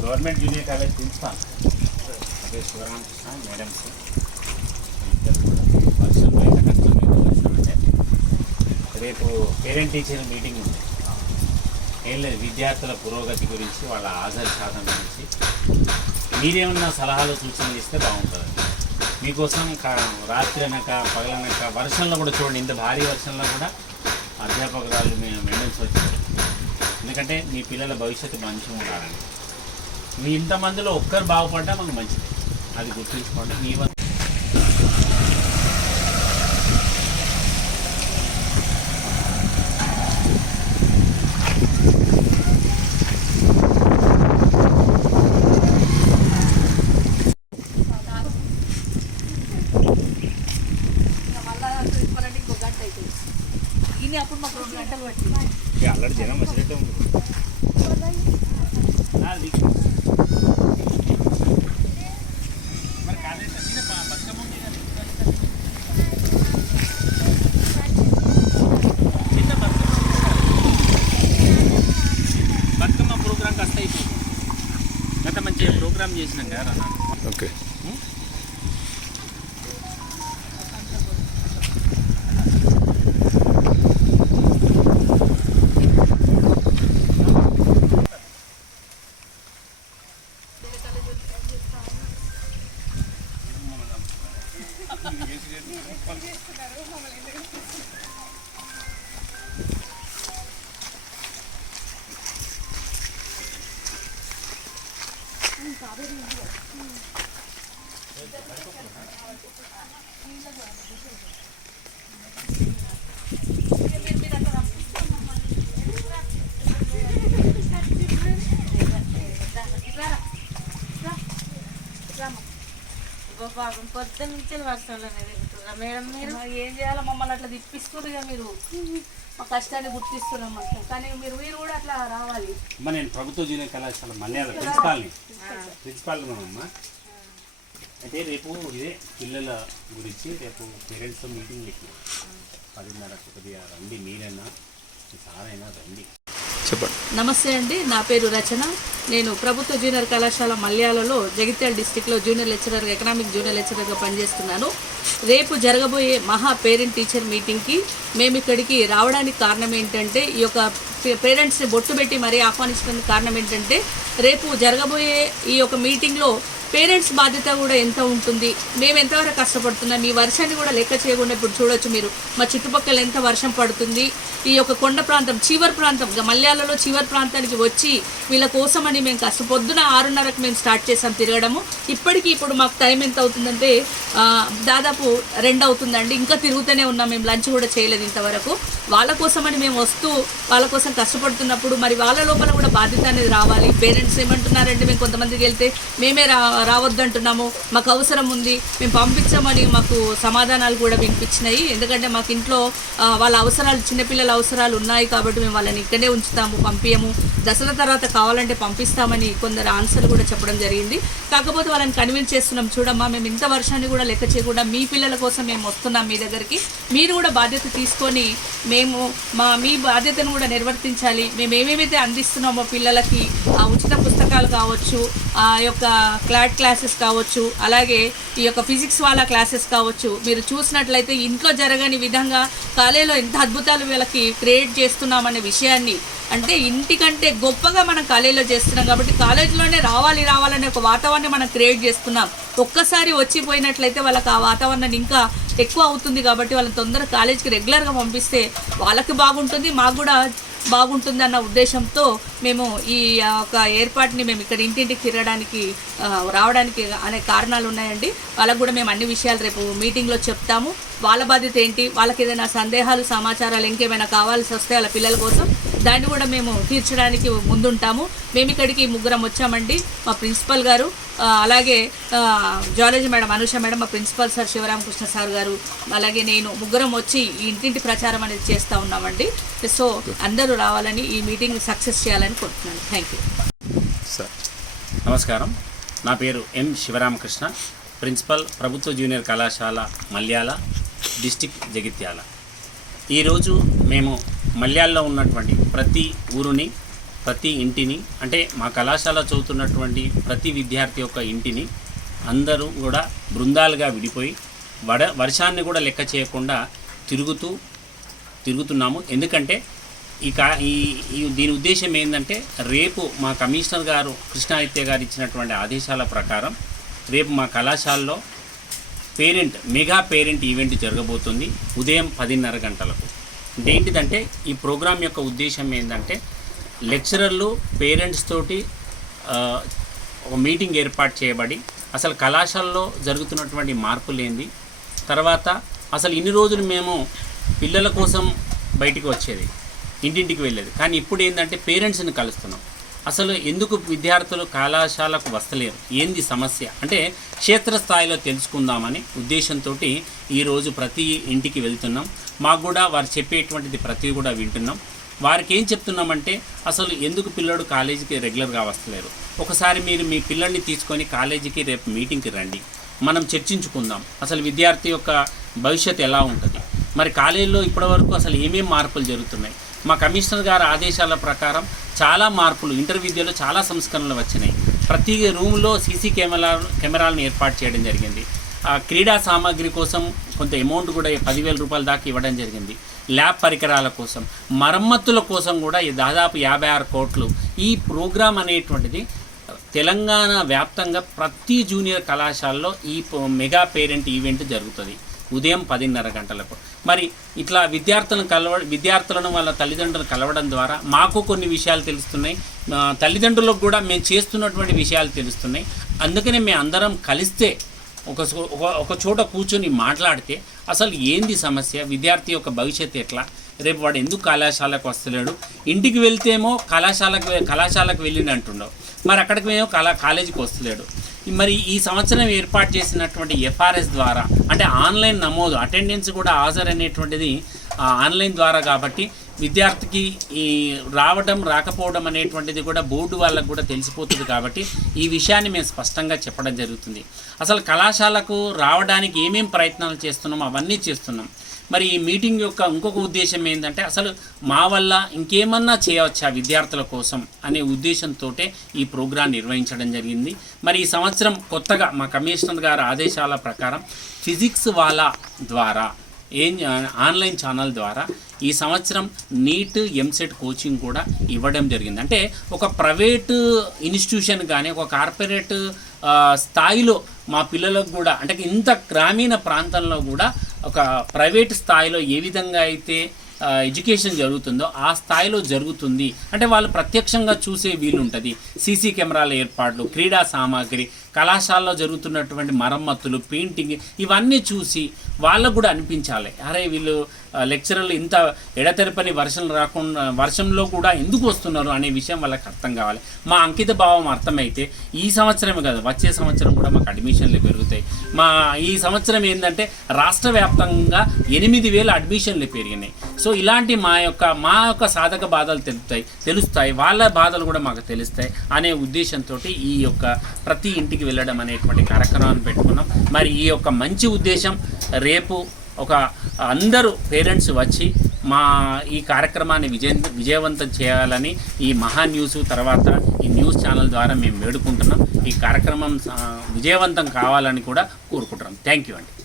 Government junior college principal. అదే Sivaramakrishna madams వర్షం బయట వర్షంలో కష్టం అంటే రేపు పేరెంట్ టీచర్ మీటింగ్ ఉంది. ఏం లేదు విద్యార్థుల పురోగతి గురించి వాళ్ళ హాజరు శాతం గురించి. మీరేమన్నా సలహాలు సూచనలు ఇస్తే బాగుంటుంది. మీకోసం కా- రాత్రి అనక పగలనక వర్షంలో కూడా చూడండి ఇంత భారీ వర్షంలో కూడా అధ్యాపకురాలు మేము మెయింటెన్స్ వచ్చారు. ఎందుకంటే మీ పిల్లల భవిష్యత్తు మంచిగా ఉండాలని. మీ ఇంతమందిలో ఒక్కరు బాగుపడ్డా మనకు మంచిది. అది గుర్తుంచుకోండి మీ అప్పుడు మాకు రెండు గంటలు పట్టింది. అల్లడి జనం వచ్చినట్టే ఉంది. మరి బతుకమ్మ ఉంది చిన్న బతుకమ్మ బతుకమ్మ గత ప్రోగ్రామ్ చేసినాం కదా పాపం పొద్దున్న నుంచి వర్షంలోనే తిరుగుతున్నా మేడం మీరు? ఏం చేయాలో మమ్మల్ని అట్లా తిప్పిస్తున్నారు మీరు. మా కష్టాన్ని గుర్తిస్తున్నాం కానీ మీరు మీరు కూడా అట్లా రావాలి. నేను ప్రభుత్వ జూనియర్ కళాశాల మల్యాల ప్రిన్సిపాల్ని. ప్రిన్సిపాల్ అమ్మ అయితే రేపు ఇదే పిల్లల గురించి రేపు పేరెంట్స్తో మీటింగ్ పెట్టిన పదిన్నరకు కొద్దిగా రండి మీరైనా సారైనా రండి. చెప్పండి. నమస్తే అండి నా పేరు రచన. నేను ప్రభుత్వ జూనియర్ కళాశాల మల్యాలలో జగిత్యాల డిస్టిక్లో జూనియర్ లెక్చరర్గా ఎకనామిక్ జూనియర్ లెక్చరర్గా పనిచేస్తున్నాను. రేపు జరగబోయే మహా పేరెంట్ టీచర్ మీటింగ్కి మేము ఇక్కడికి రావడానికి కారణం ఏంటంటే ఈ యొక్క పేరెంట్స్ని బొట్టు పెట్టి మరీ ఆహ్వానించడానికి కారణం ఏంటంటే రేపు జరగబోయే ఈ యొక్క మీటింగ్లో పేరెంట్స్ బాధ్యత కూడా ఎంత ఉంటుంది? మేము ఎంతవరకు కష్టపడుతున్నాం? ఈ వర్షాన్ని కూడా లెక్క చేయకుండా ఇప్పుడు చూడొచ్చు మీరు. మా చుట్టుపక్కల ఎంత వర్షం పడుతుంది? ఈ యొక్క కొండ ప్రాంతం చివరి ప్రాంతం మల్యాలలో చివరి ప్రాంతానికి వచ్చి వీళ్ళ కోసమని మేము కష్ట పొద్దున ఆరున్నరకు మేము స్టార్ట్ చేసాం తిరగడము. ఇప్పటికీ ఇప్పుడు మాకు టైం ఎంత అవుతుందంటే దాదాపు రెండు అవుతుందండి. ఇంకా తిరుగుతూనే ఉన్నాం. మేము లంచ్ కూడా చేయలేదు ఇంతవరకు. వాళ్ళ కోసమని మేము వస్తూ వాళ్ళ కోసం కష్టపడుతున్నప్పుడు మరి వాళ్ళ లోపల కూడా బాధ్యత అనేది రావాలి. పేరెంట్స్ ఏమంటున్నారంటే మేము కొంతమందికి వెళ్తే మేమే రా రావద్దంటున్నాము మాకు అవసరం ఉంది. మేము పంపించామని మాకు సమాధానాలు కూడా వినిపించినాయి. ఎందుకంటే మాకు ఇంట్లో వాళ్ళ అవసరాలు చిన్నపిల్లల అవసరాలు ఉన్నాయి కాబట్టి మేము వాళ్ళని ఇక్కడే ఉంచుతాము పంపించము దసరా తర్వాత కావాలంటే పంపిస్తామని కొందరు ఆన్సర్ కూడా చెప్పడం జరిగింది. కాకపోతే వాళ్ళని కన్విన్స్ చేస్తున్నాం. చూడమ్మా మేము ఇంత వర్షాన్ని కూడా లెక్క చేయకుండా మీ పిల్లల కోసం మేము వస్తున్నాం మీ దగ్గరికి. మీరు కూడా బాధ్యత తీసుకొని మేము మా మీ బాధ్యతను కూడా నిర్వర్తించాలి. మేము ఏమేమైతే అందిస్తున్నామో పిల్లలకి ఆ ఉచిత పుస్తకాలు కావచ్చు ఆ యొక్క క్లాట్ క్లాసెస్ కావచ్చు అలాగే ఈ యొక్క ఫిజిక్స్ వాళ్ళ క్లాసెస్ కావచ్చు. మీరు చూసినట్లయితే ఇంట్లో జరగని విధంగా కాలేజీలో ఎంత అద్భుతాలు వీళ్ళకి క్రియేట్ చేస్తున్నామనే విషయాన్ని అంటే ఇంటికంటే గొప్పగా మనం కాలేజీలో చేస్తున్నాం కాబట్టి కాలేజీలోనే రావాలి రావాలనే ఒక వాతావరణం మనం క్రియేట్ చేస్తున్నాం ఒక్కసారి వచ్చిపోయినట్లయితే వాళ్ళకి ఆ వాతావరణం ఇంకా ఎక్కువ అవుతుంది కాబట్టి వాళ్ళని తొందరగా కాలేజీకి రెగ్యులర్గా పంపిస్తే వాళ్ళకి బాగుంటుంది మాకు కూడా బాగుంటుంది అన్న ఉద్దేశంతో మేము ఈ యొక్క ఏర్పాటుని మేము ఇక్కడ ఇంటింటికి తిరగడానికి రావడానికి అనేక కారణాలు ఉన్నాయండి. వాళ్ళకు కూడా మేము అన్ని విషయాలు రేపు మీటింగ్లో చెప్తాము. వాళ్ళ బాధ్యత ఏంటి? వాళ్ళకి ఏదైనా సందేహాలు సమాచారాలు ఇంకేమైనా కావాల్సి వస్తే వాళ్ళ పిల్లల కోసం దాన్ని కూడా మేము తీర్చడానికి ముందుంటాము. మేము ఇక్కడికి ముగ్గురం వచ్చామండి. మా ప్రిన్సిపల్ గారు అలాగే జాలజీ మేడం అనుష మేడం మా ప్రిన్సిపల్ సార్ శివరామకృష్ణ సార్ గారు అలాగే నేను ముగ్గురం వచ్చి ఈ ఇంటింటి ప్రచారం అనేది చేస్తూ ఉన్నామండి. సో అందరూ రావాలని ఈ మీటింగ్ సక్సెస్ చేయాలని కోరుతున్నాను. Thank you. సార్. నమస్కారం. నా పేరు ఎం శివరామకృష్ణ. ప్రిన్సిపల్ ప్రభుత్వ జూనియర్ కళాశాల మల్యాల డిస్టిక్ జగిత్యాల. ఈరోజు మేము మల్యాల్లో ఉన్నటువంటి ప్రతి ఊరుని ప్రతి ఇంటిని అంటే మా కళాశాల చదువుతున్నటువంటి ప్రతి విద్యార్థి యొక్క ఇంటిని అందరూ కూడా బృందాలుగా విడిపోయి వడ వర్షాన్ని కూడా లెక్క చేయకుండా తిరుగుతూ తిరుగుతున్నాము. ఎందుకంటే ఈ కా ఈ దీని ఉద్దేశం ఏంటంటే రేపు మా కమిషనర్ గారు కృష్ణాదిత్య గారు ఇచ్చినటువంటి ఆదేశాల ప్రకారం రేపు మా కళాశాలలో పేరెంట్ మెగా పేరెంట్ ఈవెంట్ జరగబోతుంది ఉదయం పదిన్నర గంటలకు. ఏంటిదంటే ఈ ప్రోగ్రాం యొక్క ఉద్దేశం ఏంటంటే లెక్చరర్లు పేరెంట్స్ తోటి ఒక మీటింగ్ ఏర్పాటు చేయబడి అసలు కళాశాలలో జరుగుతున్నటువంటి మార్పులేంది తర్వాత అసలు ఇన్ని రోజులు మేము పిల్లల కోసం బయటికి వచ్చేది ఇంటింటికి వెళ్ళేది. కానీ ఇప్పుడు ఏంటంటే పేరెంట్స్ని కలుస్తున్నాం. అసలు ఎందుకు విద్యార్థులు కళాశాలకు వస్తలేరు? ఏంది సమస్య? అంటే క్షేత్రస్థాయిలో తెలుసుకుందామని ఉద్దేశంతో ఈరోజు ప్రతి ఇంటికి వెళ్తున్నాం. మాకు కూడా వారు చెప్పేటువంటిది ప్రతి కూడా వింటున్నాం. వారికి ఏం చెప్తున్నామంటే అసలు ఎందుకు పిల్లడు కాలేజీకి రెగ్యులర్గా వస్తలేరు? ఒకసారి మీరు మీ పిల్లల్ని తీసుకొని కాలేజీకి రేపు మీటింగ్కి రండి. మనం చర్చించుకుందాం. అసలు విద్యార్థి యొక్క భవిష్యత్తు ఎలా ఉంటుంది? మరి కాలేజీలో ఇప్పటివరకు అసలు ఏమేమి మార్పులు జరుగుతున్నాయి? మా కమిషనర్ గారి ఆదేశాల ప్రకారం చాలా మార్పులు ఇంటర్ విద్యలో చాలా సంస్కరణలు వచ్చినాయి. ప్రతి రూమ్లో సీసీ కెమెరా కెమెరాలను ఏర్పాటు చేయడం జరిగింది. ఆ క్రీడా సామాగ్రి కోసం కొంత అమౌంట్ కూడా పదివేల రూపాయల దాకా ఇవ్వడం జరిగింది. ల్యాబ్ పరికరాల కోసం మరమ్మతుల కోసం కూడా ఈ దాదాపు యాభై ఆరు కోట్లు. ఈ ప్రోగ్రాం అనేటువంటిది తెలంగాణ వ్యాప్తంగా ప్రతి జూనియర్ కళాశాలలో ఈ మెగా పేరెంట్ ఈవెంట్ జరుగుతుంది. ఉదయం పదిన్నర గంటలకు. మరి ఇట్లా విద్యార్థులను కలవ విద్యార్థులను వాళ్ళ తల్లిదండ్రులను కలవడం ద్వారా మాకు కొన్ని విషయాలు తెలుస్తున్నాయి. తల్లిదండ్రులకు కూడా మేము చేస్తున్నటువంటి విషయాలు తెలుస్తున్నాయి. అందుకనే మేము అందరం కలిస్తే ఒక ఒక- ఒక చోట కూర్చొని మాట్లాడితే అసలు ఏంది సమస్య? విద్యార్థి యొక్క భవిష్యత్తు ఎట్లా? రేపు వాడు ఎందుకు కళాశాలకు వస్తలేడు? ఇంటికి వెళ్తేమో కళాశాలకు కళాశాలకు వెళ్ళిండు అంటుండవు. మరి అక్కడికి మేము కళా కాలేజీకి వస్తలేడు. మరి ఈ సంవత్సరం ఏర్పాటు చేసినటువంటి ఎఫ్ఆర్ఎస్ ద్వారా అంటే ఆన్లైన్ నమోదు అటెండెన్స్ కూడా హాజరు అనేటువంటిది ఆన్లైన్ ద్వారా కాబట్టి విద్యార్థికి ఈ రావడం రాకపోవడం అనేటువంటిది కూడా బోర్డు వాళ్ళకు కూడా తెలిసిపోతుంది కాబట్టి ఈ విషయాన్ని మేము స్పష్టంగా చెప్పడం జరుగుతుంది. అసలు కళాశాలకు రావడానికి ఏమేం ప్రయత్నాలు చేస్తున్నాం అవన్నీ చేస్తున్నాం. మరి ఈ మీటింగ్ యొక్క ఇంకొక ఉద్దేశం ఏంటంటే అసలు మా వల్ల ఇంకేమన్నా చేయవచ్చా విద్యార్థుల కోసం అనే ఉద్దేశంతో ఈ ప్రోగ్రాం నిర్వహించడం జరిగింది. మరి ఈ సంవత్సరం కొత్తగా మా కమిషనర్ గారి ఆదేశాల ప్రకారం ఫిజిక్స్ వాళ్ళ ద్వారా ఏం ఆన్లైన్ ఛానల్ ద్వారా ఈ సంవత్సరం నీట్ ఎంసెట్ కోచింగ్ కూడా ఇవ్వడం జరిగింది. అంటే ఒక ప్రైవేటు ఇన్స్టిట్యూషన్ కానీ ఒక కార్పొరేట్ స్థాయిలో మా పిల్లలకు కూడా అంటే ఇంత గ్రామీణ ప్రాంతంలో కూడా ఒక ప్రైవేట్ స్థాయిలో ఏ విధంగా అయితే ఎడ్యుకేషన్ జరుగుతుందో ఆ స్థాయిలో జరుగుతుంది. అంటే వాళ్ళు ప్రత్యక్షంగా చూసే వీలుంటుంది. సీసీ కెమెరాల ఏర్పాట్లు క్రీడా సామాగ్రి కళాశాలలో జరుగుతున్నటువంటి మరమ్మతులు పెయింటింగ్ ఇవన్నీ చూసి వాళ్ళకు కూడా అనిపించాలి. అరే వీళ్ళు లెక్చరర్లు ఇంత ఎడతెరపని వర్షం రాకుండా వర్షంలో కూడా ఎందుకు వస్తున్నారు అనే విషయం వాళ్ళకి అర్థం కావాలి. మా అంకిత భావం అర్థమైతే ఈ సంవత్సరమే కదా వచ్చే సంవత్సరం కూడా మాకు అడ్మిషన్లు పెరుగుతాయి. మా ఈ సంవత్సరం ఏంటంటే రాష్ట్ర వ్యాప్తంగా ఎనిమిది వేల అడ్మిషన్లు పెరిగినాయి. సో ఇలాంటి మా యొక్క మా యొక్క సాధక బాధలు తెలుస్తాయి తెలుస్తాయి. వాళ్ళ బాధలు కూడా మాకు తెలుస్తాయి అనే ఉద్దేశంతో ఈ యొక్క ప్రతి ఇంటికి వెళ్ళడం అనేటువంటి కార్యక్రమాన్ని పెట్టుకున్నాం. మరి ఈ యొక్క మంచి ఉద్దేశం రేపు ఒక అందరూ పేరెంట్స్ వచ్చి మా ఈ కార్యక్రమాన్ని విజయ విజయవంతం చేయాలని ఈ మహా న్యూస్ తర్వాత ఈ న్యూస్ ఛానల్ ద్వారా మేము వేడుకుంటున్నాం. ఈ కార్యక్రమం విజయవంతం కావాలని కూడా కోరుకుంటున్నాం. థ్యాంక్ యూ అండి.